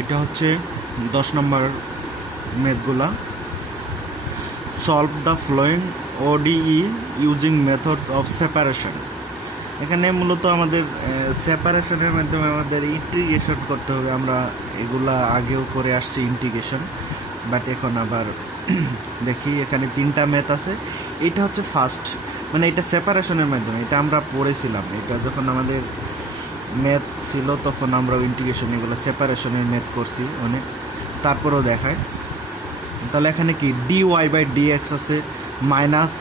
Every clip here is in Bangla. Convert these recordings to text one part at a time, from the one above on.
এটা হচ্ছে 10 নম্বর ম্যাথগুলা। Solve the following ODE using method of separation. এখানে মূলত আমাদের সেপারেশনের মাধ্যমে আমাদের ইন্টিগ্রেশন করতে হবে। আমরা এগুলা আগেও করে আসছি ইন্টিগ্রেশন, বাট এখন আবার দেখি। এখানে 3টা ম্যাথ আছে। এটা হচ্ছে ফার্স্ট, মানে এটা সেপারেশনের মাধ্যমে, এটা আমরা পড়েছিলাম। এটা যখন আমাদের ম্যাথ ছিল তখন আমরা ইন্টিগ্রেশন এগুলো সেপারেশনের ম্যাথ করছি অনেক। তারপরেও দেখায়। তাহলে এখানে কি dy/dx আছে minus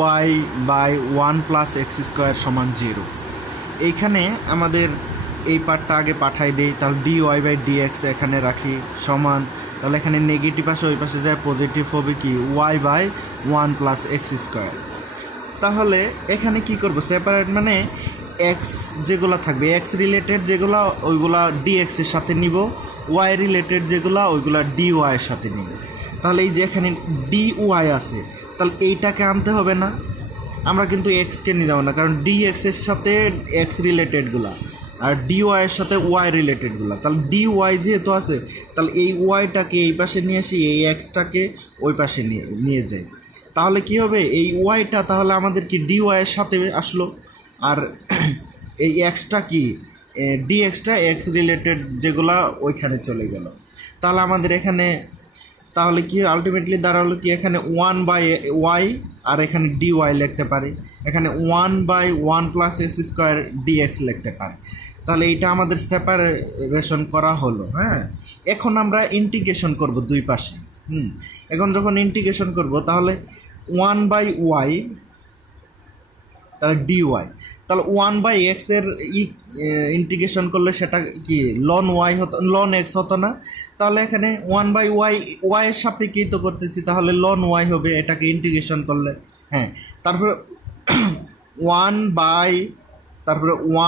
y/1 plus x square সমান 0। এইখানে আমাদের এই পার্টটা আগে পাঠাই দেই। তাহলে dy/dx এখানে রাখি সমান, তাহলে এখানে নেগেটিভ আসে ওই পাশে যায় পজিটিভ হবে কি y/1 প্লাস এক্স স্কোয়ার। তাহলে এখানে কি করব, সেপারেট মানে এক্স যেগুলো থাকবে এক্স রিলেটেড যেগুলো ওইগুলা dx এর সাথে নিব, ওয়াই রিলেটেড যেগুলো ওইগুলা dy এর সাথে নিব। তাহলে এই যে এখানে dy আছে, তাহলে এইটাকে আনতে হবে না, আমরা কিন্তু এক্সকে নিয়ে যাবো না, কারণ dx এর সাথে এক্স রিলেটেডগুলা আর dy এর সাথে ওয়াই রিলেটেডগুলা। তাহলে dy যেহেতু আছে, তাহলে এই ওয়াইটাকে এই পাশে নিয়ে আসি, এই এক্সটাকে ওই পাশে নিয়ে যাই। তাহলে কি হবে, এই ওয়াইটা তাহলে আমাদের কি dy এর সাথে আসলো, আর এই এক্সটা কি ডিএক্সটা এক্স রিলেটেড যেগুলা ওইখানে চলে গেল। তাহলে আমাদের এখানে তাহলে কি আলটিমেটলি দাঁড়ালো কি, এখানে 1/y আর এখানে dy লিখতে পারি, এখানে 1/1 প্লাস এস স্কোয়ার ডিএক্স লিখতে পারি। তাহলে এইটা আমাদের সেপারেশন করা হলো। হ্যাঁ, এখন আমরা ইন্টিগ্রেশন করব দুই পাশে। এখন যখন ইন্টিগ্রেশন করব তাহলে 1/y তাহলে dy, তাহলে 1/x এর ইন্টিগ্রেশন করলে সেটা কি লন ওয়াই হতো, লন এক্স হতো না। তাহলে এখানে 1/y ওয়াই এর সাপেক্ষেই তো করতেছি, তাহলে লন ওয়াই হবে এটাকে ইন্টিগ্রেশন করলে। হ্যাঁ, তারপরে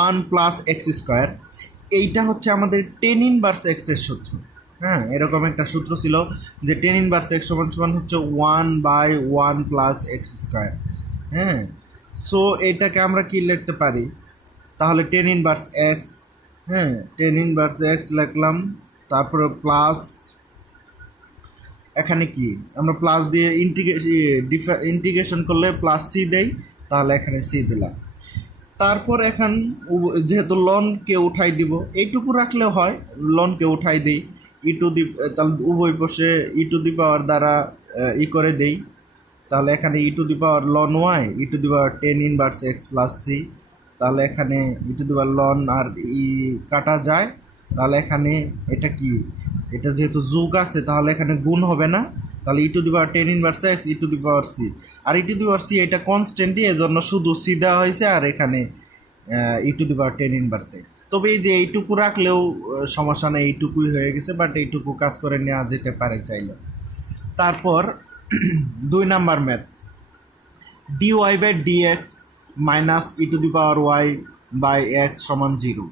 1 প্লাস এক্স স্কোয়ার, এইটা হচ্ছে আমাদের টেন ইনভার্স এক্স এর সূত্র। হ্যাঁ, এরকম একটা সূত্র ছিল যে টেন ইনভার্স এক্স সমান হচ্ছে 1/1 প্লাস এক্স স্কোয়ার। হ্যাঁ, সো এইটাকে আমরা কি লিখতে পারি, তাহলে টেন ইনভার্স এক্স, হ্যাঁ টেন ইনভার্স এক্স লিখলাম, তারপরে প্লাস এখানে কি আমরা প্লাস দিয়ে ইন্টিগ্রেশন করলে প্লাস সি দেই, তাহলে এখানে সি দিলাম। তারপর এখন যেহেতু লনকে উঠাই দিব, এইটুকু রাখলেও হয়, লনকে উঠাই দিই তাহলে উভয় পাশে পাওয়ার দ্বারা করে দেই। তাহলে এখানে ln y tan inverse x plus c, তাহলে এখানে লন আর কাটা যায়, তাহলে এখানে এটা কি, এটা যেহেতু যোগ আছে তাহলে এখানে গুণ হবে না, তাহলে টেন ইনভার্স এক্স সি, আর সি এটা কনস্ট্যান্টই, এজন্য শুধু সি দেওয়া হয়েছে, আর এখানে টেন ইনভার্স এক্স। তবে এই যে এইটুকু রাখলেও সমস্যা নেই, এইটুকুই হয়ে গেছে, বাট এইটুকু কাজ করে নেওয়া যেতে পারে চাইলে। তারপর 2 number math, dy/dx minus y/x সমান 0।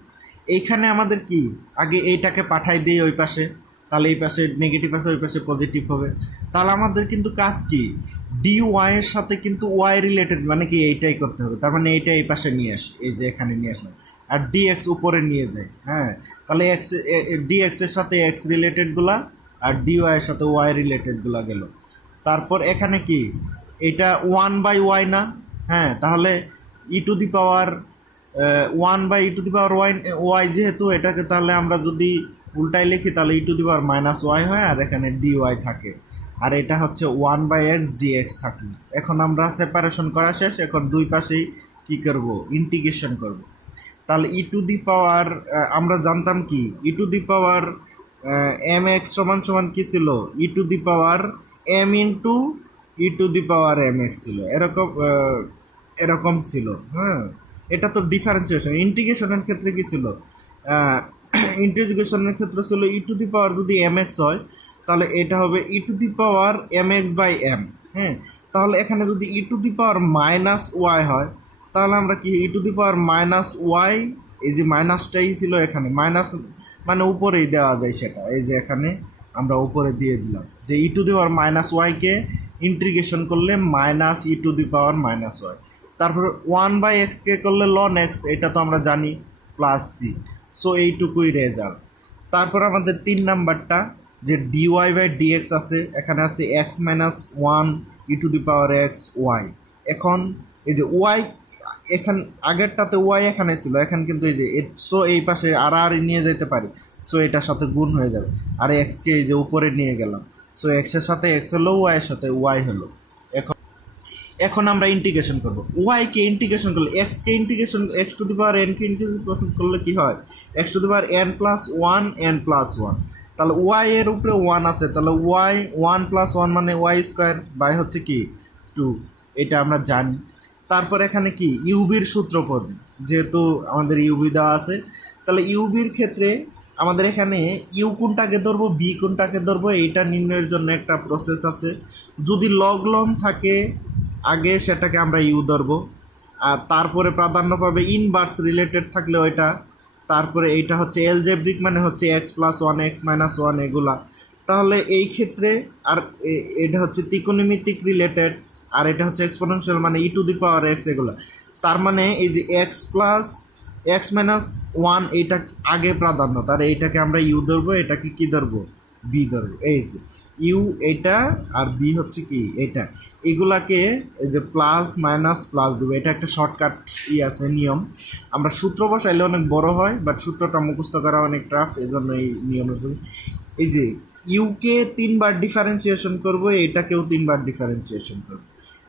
এইখানে আমাদের কি আগে এইটাকে পাঠাই দিই ওই পাশে, তাহলে এই পাশে নেগেটিভ আছে ওই পাশে পজিটিভ হবে। তাহলে আমাদের কিন্তু কাজ কি, dy এর সাথে কিন্তু y রিলেটেড, মানে কি এইটাই করতে হবে, তার মানে এইটা এই পাশে নিয়ে আসি, এই যে এখানে নিয়ে আসলাম, আর dx উপরে নিয়ে যায়। হ্যাঁ, তাহলে dx এর সাথে x রিলেটেডগুলা আর dy এর সাথে y রিলেটেডগুলা গেল। তারপর এখানে কি এটা 1/y না, হ্যাঁ তাহলে1/y যেহেতু এটাকে, তাহলে আমরা যদি উল্টাই লিখি তাহলে -y হয়, আর এখানে dy থাকে, আর এটা হচ্ছে 1/x dx থাকলো। এখন আমরা সেপারেশন করা শেষ, এখন দুই পাশেই কি করব, ইন্টিগ্রেশন করব। তাহলে আমরা জানতাম কি mx সমান কি ছিল, m ইন্টু mx ছিল, এরকম ছিল। হ্যাঁ, এটা তো ডিফারেন্সিয়েশন। ইন্টিগ্রেশনের ক্ষেত্রে কি ছিল, ইন্টিগ্রেশনের ক্ষেত্রে ছিল যদি mx হয় তাহলে এটা হবে mx/m। হ্যাঁ, তাহলে এখানে যদি -y হয়, তাহলে আমরা কি -y, এই যে মাইনাসটাই ছিল এখানে, মাইনাস মানে উপরেই দেওয়া যায় সেটা, এই যে এখানে আমরা উপরে দিয়ে দিলাম যে -y কে ইন্টিগ্রেশন করলে -y, তারপরে 1/x কে করলে ln x, এটা তো আমরা জানি, প্লাস সি। সো এইটুকুই রেজাল্ট। তারপর আমাদের 3 নাম্বারটা যে ডিওয়াই বাই ডিএক্স আছে, এখানে আছে x minus one e to the power x y. এখন এই যে ওয়াই এখানে আগেরটাতে ওয়াই এখানে ছিল, এখন কিন্তু এই যে সো এই পাশে আর নিয়ে যেতে পারি, সো এটার সাথে গুণ হয়ে যাবে। আর এক্সকে এই যে উপরে নিয়ে গেলাম, সো এক্সের সাথে এক্স হলো, ওয়াইয়ের সাথে ওয়াই হলো। এখন এখন আমরা ইন্টিগ্রেশন করব। ওয়াইকে ইন্টিগ্রেশন করলে এক্সকে integration, x to the power এনকে ইন্টিগ্রেশন করলে কি হয়, x to the power n plus one n plus one. তাহলে ওয়াই এর উপরে ওয়ান আছে, তাহলে ওয়াই ওয়ান প্লাস ওয়ান মানে ওয়াই স্কোয়ার বাই হচ্ছে কি 2, এটা আমরা জানি। তারপর এখানে কি ইউবির সূত্র পড়বে, যেহেতু আমাদের ইউবি দেওয়া আছে, তাহলে ইউবির ক্ষেত্রে আমাদের এখানে ইউ কোনটাকে ধরবো বি কোনটাকে ধরবো এইটা নির্ণয়ের জন্য একটা প্রসেস আছে। যদি লগ লন থাকে আগে সেটাকে আমরা ইউ ধরবো, আর তারপরে প্রাধান্য পাবে ইনভার্স রিলেটেড থাকলে ওইটা, তারপরে এইটা হচ্ছে এলজেব্রিক মানে হচ্ছে x plus one x minus one এগুলা। তাহলে এই ক্ষেত্রে আর এটা হচ্ছে ত্রিকোণমিতিক রিলেটেড, আর এটা হচ্ছে এক্সপোনেনশিয়াল মানে ই টু দি পাওয়ার এক্স এগুলো। তার মানে এই যে x plus x minus one এইটা আগে প্রাধান্য, তার এইটাকে আমরা ইউ ধরবো, এটাকে কি ধরবো বি ধরবো। এই যে ইউ এইটা আর বি হচ্ছে কি এটা, এগুলাকে এই যে প্লাস মাইনাস প্লাস দেবো, এটা একটা শর্টকাট আছে নিয়ম। আমরা সূত্র বসাইলে অনেক বড় হয়, বাট সূত্রটা মুখস্থ করা অনেক টাফ, এই জন্য এই নিয়মে করি। এই যে ইউকে 3বার ডিফারেন্সিয়েশন করবো, এটাকেও 3বার ডিফারেন্সিয়েশন করবো।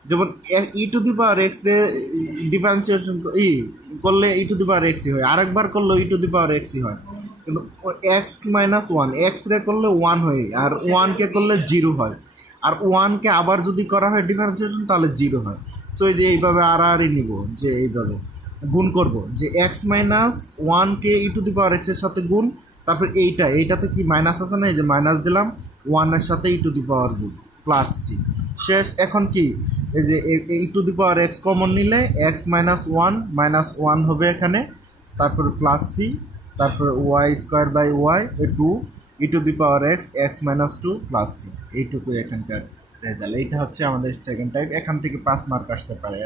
যেমন e to the power x রে ডিফারেন্সিয়েশন করলে ই টু দি পাওয়ার এক্সই হয়, আরেকবার করলেও ই টু দি পাওয়ার এক্সই হয়, কিন্তু x minus one X ray করলে ওয়ান হয়, আর ওয়ানকে করলে জিরো হয়, আর ওয়ানকে আবার যদি করা হয় ডিফারেন্সিয়েশন তাহলে জিরো হয়। সো এই যে এইভাবে আরই নিব, যে এইভাবে গুণ করব, যে এক্স মাইনাস ওয়ানকে ই টু দি পাওয়ার এক্সের সাথে গুণ, তারপর এইটাতে কি মাইনাস আছে না, এই যে মাইনাস দিলাম, ওয়ানের সাথে ই টু দি পাওয়ার গুণ প্লাস সি শেষ। এখন কি এই যে e to the power x common নিলে এক্স মাইনাস ওয়ান হবে এখানে, তারপর প্লাস সি, তারপর y square by y 2 e to the power x x minus 2 plus c, এইটুকু এখানকার রেজাল্ট। এইটা হচ্ছে আমাদের সেকেন্ড টাইপ, এখান থেকে 5 মার্ক আসতে পারে।